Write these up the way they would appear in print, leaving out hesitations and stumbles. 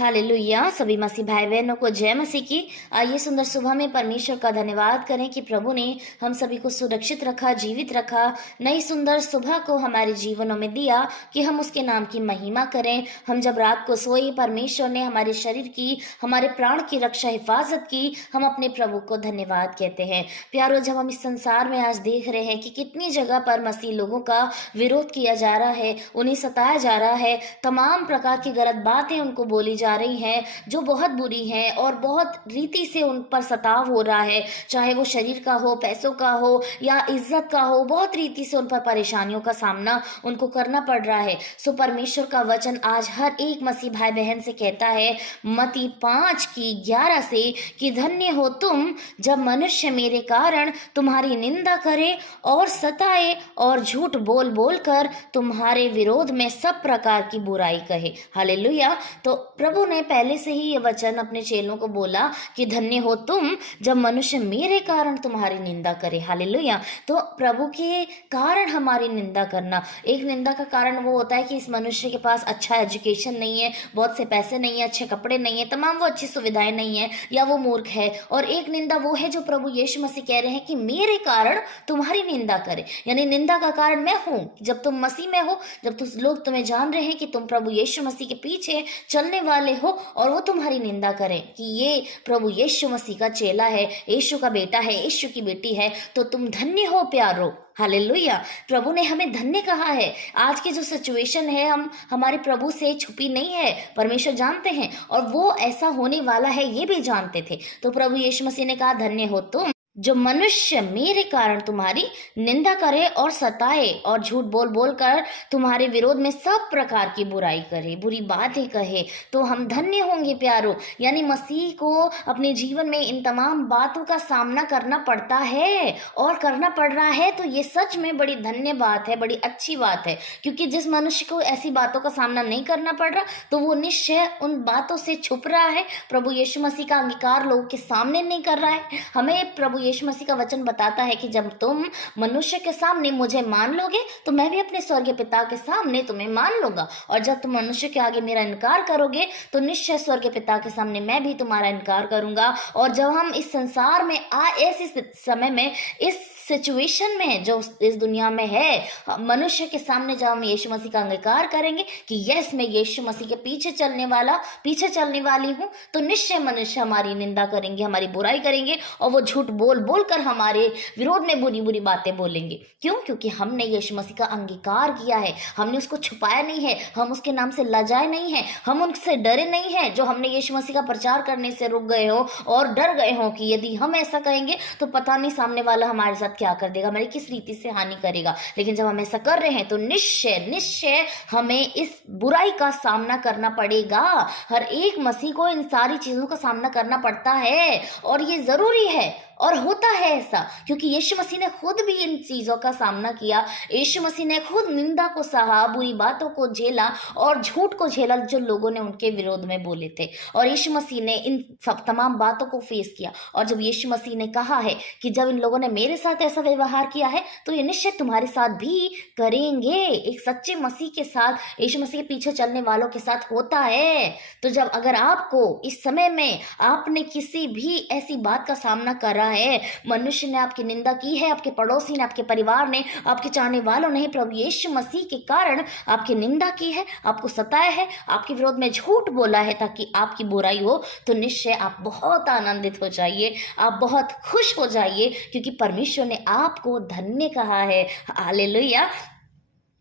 Hallelujah. सभी मसीह भाई बहनों को जय मसीह की। आइए सुंदर सुबह में परमेश्वर का धन्यवाद करें कि प्रभु ने हम सभी को सुरक्षित रखा, जीवित रखा, नई सुंदर सुबह को हमारे जीवनों में दिया कि हम उसके नाम की महिमा करें। हम जब रात को सोए, परमेश्वर ने हमारे शरीर की, हमारे प्राण की रक्षा, हिफाजत की। हम अपने प्रभु को धन्यवाद कहते हैं। प्यारो, जब हम इस संसार में आज देख रहे हैं कि कितनी जगह पर मसीह लोगों का विरोध किया जा रहा है, उन्हें सताया जा रहा है, तमाम प्रकार की गलत बातें उनको बोली जा रही हैं जो बहुत बुरी हैं और बहुत रीति से उन पर सताव हो रहा है, चाहे वो शरीर का हो, पैसों का हो या इज्जत का हो, बहुत रीति से उन पर परेशानियों का सामना उनको करना पड़ रहा है। सो परमेश्वर का वचन आज हर एक मसीह भाई बहन से कहता है, मत्ती 5:11 से, कि धन्य हो तुम जब मनुष्य मेरे कारण तुम्हारी निंदा करे और सताए और झूठ बोल बोल कर तुम्हारे विरोध में सब प्रकार की बुराई कहे। हालेलुया। तो प्रभु ने पहले से ही ये वचन अपने चेलों को बोला कि धन्य हो तुम जब मनुष्य मेरे कारण तुम्हारी निंदा करे। हालेलुया। तो प्रभु के कारण हमारी निंदा करना, एक निंदा का कारण वो होता है कि इस मनुष्य के पास अच्छा एजुकेशन नहीं है, बहुत से पैसे नहीं है, अच्छे कपड़े नहीं है, तमाम वो अच्छी सुविधाएं नहीं है, या वो मूर्ख है। और एक निंदा वो है जो प्रभु यीशु मसीह कह रहे हैं कि मेरे कारण तुम्हारी निंदा करे, यानी निंदा का कारण मैं हूं। जब तुम मसीह में हो, जब लोग तुम्हें जान रहे हैं कि तुम प्रभु यीशु मसीह के पीछे चलने वाले हो और वो तुम्हारी निंदा करें कि ये प्रभु यीशु मसीह का चेला है, यीशु का बेटा है, यीशु की बेटी है, तो तुम धन्य हो प्यारो। हालेलुया। प्रभु ने हमें धन्य कहा है। आज की जो सिचुएशन है हम हमारे प्रभु से छुपी नहीं है, परमेश्वर जानते हैं और वो ऐसा होने वाला है ये भी जानते थे। तो प्रभु यीशु मसीह ने कहा, धन्य हो तुम जो मनुष्य मेरे कारण तुम्हारी निंदा करे और सताए और झूठ बोल बोल कर तुम्हारे विरोध में सब प्रकार की बुराई करे, बुरी बातें कहे, तो हम धन्य होंगे प्यारो। यानी मसीह को अपने जीवन में इन तमाम बातों का सामना करना पड़ता है और करना पड़ रहा है, तो ये सच में बड़ी धन्य बात है, बड़ी अच्छी बात है। क्योंकि जिस मनुष्य को ऐसी बातों का सामना नहीं करना पड़ रहा, तो वो निश्चय उन बातों से छुप रहा है, प्रभु यीशु मसीह का अंगीकार लोगों के सामने नहीं कर रहा है। हमें प्रभु यीशु मसीह का वचन बताता है कि जब तुम मनुष्य के सामने मुझे मान लोगे तो मैं भी अपने स्वर्गीय पिता के सामने तुम्हें मान लूंगा, और जब तुम मनुष्य के आगे मेरा इनकार करोगे तो निश्चय स्वर्गीय पिता के सामने मैं भी तुम्हारा इनकार करूंगा। और जब हम इस संसार में ऐसे समय में, इस सिचुएशन में जो इस दुनिया में है, मनुष्य के सामने जब हम यीशु मसीह का अंगीकार करेंगे कि यस मैं यीशु मसीह के पीछे चलने वाली हूँ, तो निश्चय मनुष्य हमारी निंदा करेंगे, हमारी बुराई करेंगे और वो झूठ बोल बोल कर हमारे विरोध में बुरी बुरी बातें बोलेंगे। क्यों? क्योंकि हमने यीशु मसीह का अंगीकार किया है, हमने उसको छुपाया नहीं है, हम उसके नाम से लजाए नहीं है, हम उनसे डरे नहीं है। जो हमने यीशु मसीह का प्रचार करने से रुक गए हो और डर गए हो कि यदि हम ऐसा कहेंगे तो पता नहीं सामने वाला हमारे साथ क्या कर देगा, हमारी किस रीति से हानि करेगा, लेकिन जब हम ऐसा कर रहे हैं तो निश्चय हमें इस बुराई का सामना करना पड़ेगा। हर एक मसीह को इन सारी चीजों का सामना करना पड़ता है और ये जरूरी है और होता है ऐसा क्योंकि यीशु मसीह ने खुद भी इन चीजों का सामना किया। यीशु मसीह ने खुद निंदा को सहा, बुरी बातों को झेला और झूठ को झेला जो लोगों ने उनके विरोध में बोले थे, और यीशु मसीह ने इन सब तमाम बातों को फेस किया। और जब यीशु मसीह ने कहा है कि जब इन लोगों ने मेरे साथ ऐसा व्यवहार किया है तो ये निश्चित तुम्हारे साथ भी करेंगे। एक सच्चे मसीह के साथ, यीशु मसीह के पीछे चलने वालों के साथ होता है। तो जब अगर आपको इस समय में आपने किसी भी ऐसी बात का सामना करा है, मनुष्य ने आपकी निंदा की है, आपके पड़ोसी ने, आपके परिवार ने, आपके चाहने वालों ने प्रभु यीशु मसीह के कारण आपकी निंदा की है, आपको सताया है, आपके विरोध में झूठ बोला है ताकि आपकी बुराई हो, तो निश्चय आप बहुत आनंदित हो जाइए, आप बहुत खुश हो जाइए क्योंकि परमेश्वर ने आपको धन्य कहा है। हालेलुया।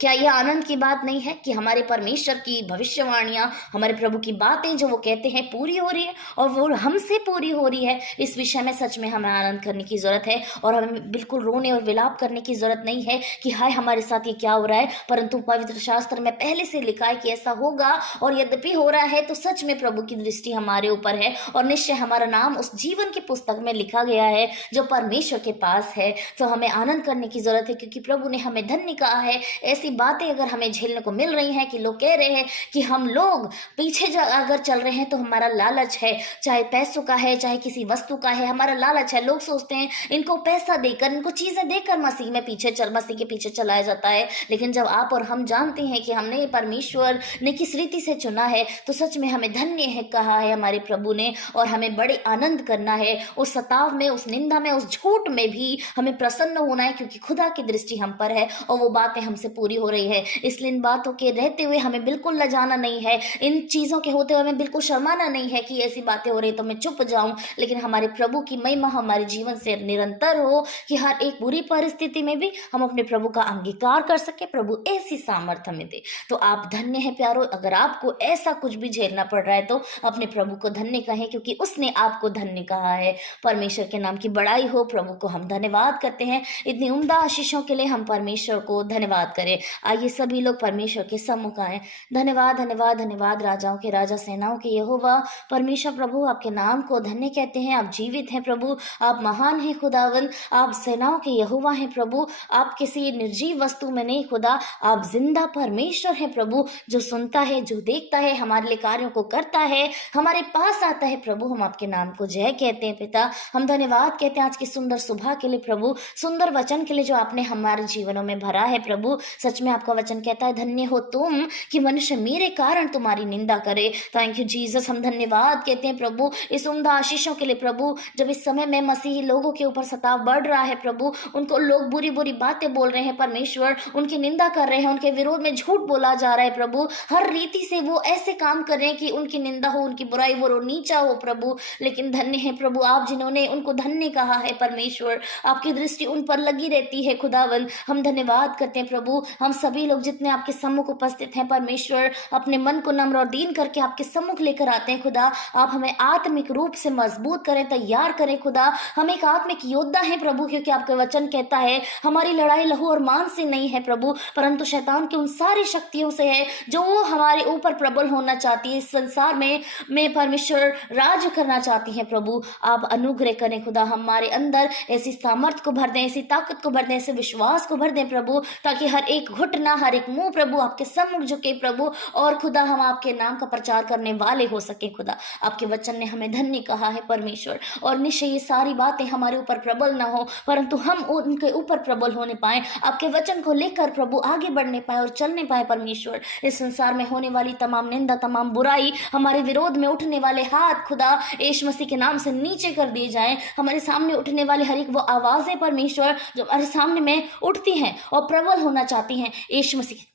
क्या यह आनंद की बात नहीं है कि हमारे परमेश्वर की भविष्यवाणियां, हमारे प्रभु की बातें जो वो कहते हैं पूरी हो रही है और वो हमसे पूरी हो रही है। इस विषय में सच में हमें आनंद करने की जरूरत है और हमें बिल्कुल रोने और विलाप करने की जरूरत नहीं है कि हाय हमारे साथ ये क्या हो रहा है, परंतु पवित्र शास्त्र में पहले से लिखा है कि ऐसा होगा, और यद्यपि हो रहा है तो सच में प्रभु की दृष्टि हमारे ऊपर है और निश्चय हमारा नाम उस जीवन की पुस्तक में लिखा गया है जो परमेश्वर के पास है। तो हमें आनंद करने की जरूरत है क्योंकि प्रभु ने हमें धन्य कहा है, ऐसी ऐसी बातें अगर हमें झेलने को मिल रही हैं कि लोग कह रहे हैं कि हम लोग पीछे अगर चल रहे हैं तो हमारा लालच है, चाहे पैसों का है चाहे किसी वस्तु का है, हमारा लालच है। लोग सोचते हैं इनको पैसा देकर, इनको चीजें देकर मसीह के पीछे चलाया जाता है। लेकिन जब आप और हम जानते हैं कि हमने परमेश्वर ने किस रीति से चुना है, तो सच में हमें धन्य है कहा है हमारे प्रभु ने, और हमें बड़े आनंद करना है। उस सताव में, उस निंदा में, उस झूठ में भी हमें प्रसन्न होना है, क्योंकि खुदा की दृष्टि हम पर है और वो बातें हमसे पूरी हो रही है। इसलिए इन बातों के रहते हुए हमें बिल्कुल लजाना नहीं है, इन चीजों के होते हुए हमें बिल्कुल शर्माना नहीं है कि ऐसी बातें हो रही तो मैं चुप जाऊं। लेकिन हमारे प्रभु की महिमा हमारे जीवन से निरंतर हो कि हर एक बुरी परिस्थिति में भी हम अपने प्रभु का अंगीकार कर सके। प्रभु ऐसी सामर्थ्य हमें दे। तो आप धन्य है प्यारो, अगर आपको ऐसा कुछ भी झेलना पड़ रहा है तो अपने प्रभु को धन्य कहें, क्योंकि उसने आपको धन्य कहा है। परमेश्वर के नाम की बड़ाई हो। प्रभु को हम धन्यवाद करते हैं इतनी उम्दा आशीषों के लिए। हम परमेश्वर को धन्यवाद करें। आइए सभी लोग परमेश्वर के सम्मुख आए। धन्यवाद धन्यवाद धन्यवाद राजाओं के राजा, सेनाओं के यहोवा परमेश्वर प्रभु, आपके नाम को धन्य कहते हैं। आप जीवित हैं प्रभु, आप महान हैं खुदावंद, आप सेनाओं के यहोवा हैं प्रभु। आप किसी निर्जीव वस्तु में नहीं खुदा, आप जिंदा परमेश्वर हैं प्रभु, जो सुनता है, जो देखता है, हमारे लिए कार्यों को करता है, हमारे पास आता है प्रभु। हम आपके नाम को जय कहते हैं पिता। हम धन्यवाद कहते हैं आज की सुंदर सुबह के लिए प्रभु, सुंदर वचन के लिए जो आपने हमारे जीवनों में भरा है प्रभु। सच में आपका वचन कहता है धन्य हो तुम कि मनुष्य मेरे कारण तुम्हारी निंदा करे। Thank you Jesus. हम धन्यवाद कहते हैं प्रभु इस उम्दा आशीषों के लिए प्रभु। जब इस समय में मसीही लोगों के ऊपर सताव बढ़ रहा है प्रभु, उनको लोग बुरी बुरी बातें बोल रहे हैं परमेश्वर, उनकी निंदा कर रहे हैं, उनके विरोध में झूठ बोला जा रहा है प्रभु। हर रीति से वो ऐसे काम कर रहे हैं कि उनकी निंदा हो, उनकी बुराई हो, नीचा हो प्रभु। लेकिन धन्य है प्रभु आप जिन्होंने उनको धन्य कहा है परमेश्वर, आपकी दृष्टि उन पर लगी रहती है खुदावंद। हम धन्यवाद करते हैं प्रभु। हम सभी लोग जितने आपके सम्मुख उपस्थित हैं परमेश्वर, अपने मन को नम्र और दीन करके आपके सम्मुख लेकर आते हैं खुदा। आप हमें आत्मिक रूप से मजबूत करें, तैयार करें खुदा। हम एक आत्मिक योद्धा हैं प्रभु, क्योंकि आपका वचन कहता है हमारी लड़ाई लहू और मांस से नहीं है प्रभु, परंतु शैतान की उन सारी शक्तियों से है जो वो हमारे ऊपर प्रबल होना चाहती है, इस संसार में परमेश्वर राज करना चाहती है प्रभु। आप अनुग्रह करें खुदा, हमारे अंदर ऐसी सामर्थ को भर दें, ऐसी ताकत को भर दें, ऐसे विश्वास को भर दें प्रभु, ताकि हर एक घुटना, हर एक मुंह प्रभु आपके सम्मुख झुके प्रभु, और खुदा हम आपके नाम का प्रचार करने वाले हो सके खुदा। आपके वचन ने हमें धन्य कहा है परमेश्वर, और निश्चय ये सारी बातें हमारे ऊपर प्रबल ना हो, परंतु हम उनके ऊपर प्रबल होने पाए, आपके वचन को लेकर प्रभु आगे बढ़ने पाए और चलने पाए परमेश्वर। इस संसार में होने वाली तमाम निंदा, तमाम बुराई, हमारे विरोध में उठने वाले हाथ खुदा यीशु मसीह के नाम से नीचे कर दिए जाएं। हमारे सामने उठने वाले हर एक वो आवाजें परमेश्वर जो हमारे सामने में उठती हैं और प्रबल होना चाहती हैं, यीशु मसीह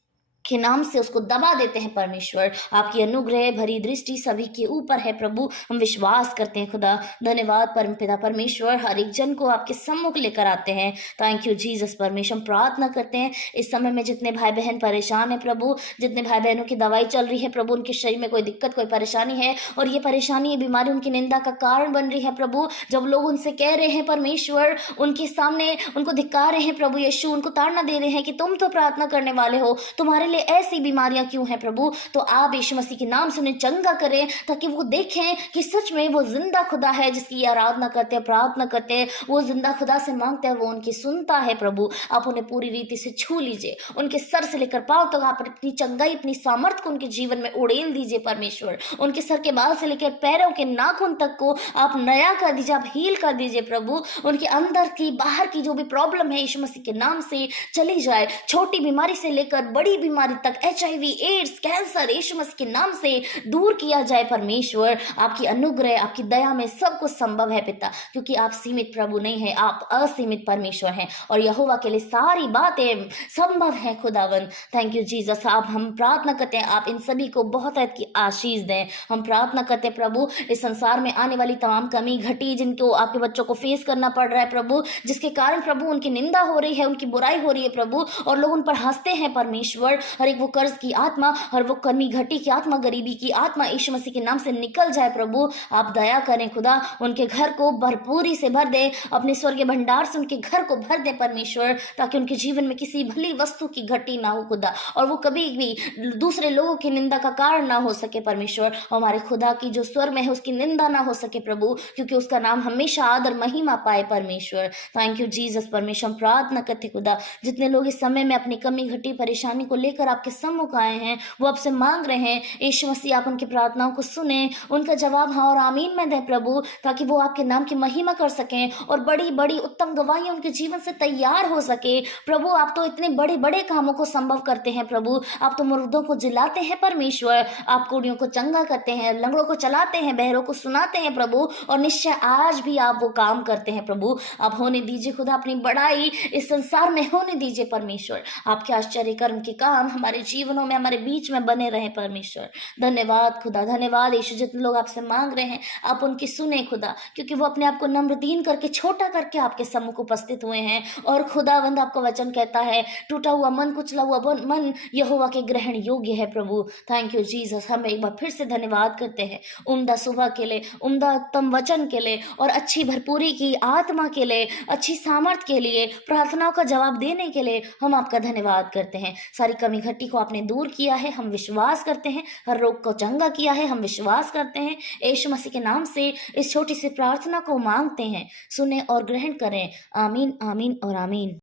के नाम से उसको दबा देते हैं परमेश्वर। आपकी अनुग्रह भरी दृष्टि सभी के ऊपर है प्रभु, हम विश्वास करते हैं खुदा। धन्यवाद परमपिता परमेश्वर, हर एक जन को आपके सम्मुख लेकर आते हैं। Thank you Jesus. परमेश्वर प्रार्थना करते हैं इस समय में जितने भाई बहन परेशान है प्रभु, जितने भाई बहनों की दवाई चल रही है प्रभु, उनके शरीर में कोई दिक्कत, कोई परेशानी है, और ये परेशानी, ये बीमारी उनकी निंदा का कारण बन रही है प्रभु। जब लोग उनसे कह रहे हैं परमेश्वर, उनके सामने उनको धिक्कार रहे हैं प्रभु यीशु, उनको ताड़ना दे रहे हैं कि तुम तो प्रार्थना करने वाले हो, तुम्हारे ऐसी बीमारियां क्यों हैं प्रभु, तो आप यीशु मसीह के नाम से उन्हें चंगा करें, ताकि वो देखें कि सच में वो जिंदा खुदा है जिसकी ये आराधना करते हैं, प्रार्थना करते हैं, वो जिंदा खुदा से मांगते हैं, वो उनकी सुनता है प्रभु। आप उन्हें पूरी रीति से छू लीजिए, उनके सर से लेकर पांव तक आप अपनी चंगाई, अपनी सामर्थ को उनके जीवन में उड़ेल दीजिए परमेश्वर। उनके सर के बाल से लेकर पैरों के नाखून तक को आप नया कर दीजिए, आप हील कर दीजिए प्रभु। उनके अंदर की बाहर की जो भी प्रॉब्लम है यीशु मसीह के नाम से चली जाए, छोटी बीमारी से लेकर बड़ी बीमारी तक, HIV, एड्स, कैंसर यीशु मसीह के नाम से दूर किया जाए परमेश्वर। आपकी अनुग्रह, आपकी दया में सब कुछ संभव है पिता, क्योंकि आप सीमित प्रभु नहीं है, आप असीमित परमेश्वर हैं, और यहोवा के लिए सारी बातें संभव है खुदावन। Thank you Jesus. आप हम प्रार्थना करते हैं आप इन सभी को बहुत की आशीष दें। हम प्रार्थना करते हैं प्रभु इस संसार में आने वाली तमाम कमी घटी जिनको आपके बच्चों को फेस करना पड़ रहा है प्रभु, जिसके कारण प्रभु उनकी निंदा हो रही है, उनकी बुराई हो रही है प्रभु, और लोग उन पर हंसते हैं परमेश्वर, हर एक वो कर्ज की आत्मा, हर वो कमी घटी की आत्मा, गरीबी की आत्मा यीशु मसीह के नाम से निकल जाए प्रभु। आप दया करें खुदा, उनके घर को भरपूरी से भर दे, अपने स्वर्गीय भंडार से उनके घर को भर दे परमेश्वर, ताकि उनके जीवन में किसी भली वस्तु की घटी ना हो खुदा, और वो कभी भी दूसरे लोगों की निंदा का कारण ना हो सके परमेश्वर। हमारे खुदा की जो स्वर्ग में है उसकी निंदा ना हो सके प्रभु, क्योंकि उसका नाम हमेशा आदर महिमा पाए परमेश्वर। Thank you Jesus. परमेश्वर हम प्रार्थना करते खुदा, जितने लोग इस समय में अपनी कमी घटी परेशानी को लेकर आपके सम्मुख आए हैं, वो आपसे मांग रहे हैं यीशु मसीह, आप उनकी प्रार्थनाओं को सुने, उनका जवाब हाँ और आमीन में दें प्रभु, ताकि वो आपके नाम की महिमा कर सकें और बड़ी बड़ी उत्तम गवाहियां उनके जीवन से तैयार हो सके प्रभु। आप तो इतने बड़े बड़े कामों को संभव करते हैं प्रभु, आप तो मुर्दों को जिलाते हैं परमेश्वर, आप कोड़ियों को चंगा करते हैं, लंगड़ों को चलाते हैं, बहरों को सुनाते हैं प्रभु, और निश्चय आज भी आप वो काम करते हैं प्रभु। आप होने दीजिए खुदा, अपनी बड़ाई इस संसार में होने दीजिए परमेश्वर, आपके आश्चर्य कर्म के काम हमारे जीवनों में हमारे बीच में बने रहे परमेश्वर। धन्यवाद खुदा, धन्यवाद यीशु। जितने लोग आपसे मांग रहे हैं आप उनकी सुने खुदा, क्योंकि वो अपने आप को नम्र दीन करके छोटा करके आपके सम्मुख उपस्थित हुए हैं। और खुदावंद आपका वचन कहता है टूटा हुआ मन, कुचला हुआ मन यहोवा के ग्रहण योग्य है प्रभु। Thank you Jesus. हम एक बार फिर से धन्यवाद करते हैं उम्दा सुबह के लिए, उम्दा उत्तम वचन के लिए, और अच्छी भरपूरी की आत्मा के लिए, अच्छी सामर्थ के लिए, प्रार्थनाओं का जवाब देने के लिए हम आपका धन्यवाद करते हैं। सारी कमी घटी को आपने दूर किया है, हम विश्वास करते हैं, हर रोग को चंगा किया है, हम विश्वास करते हैं। यीशु मसीह के नाम से इस छोटी सी प्रार्थना को मांगते हैं, सुने और ग्रहण करें। आमीन, आमीन और आमीन।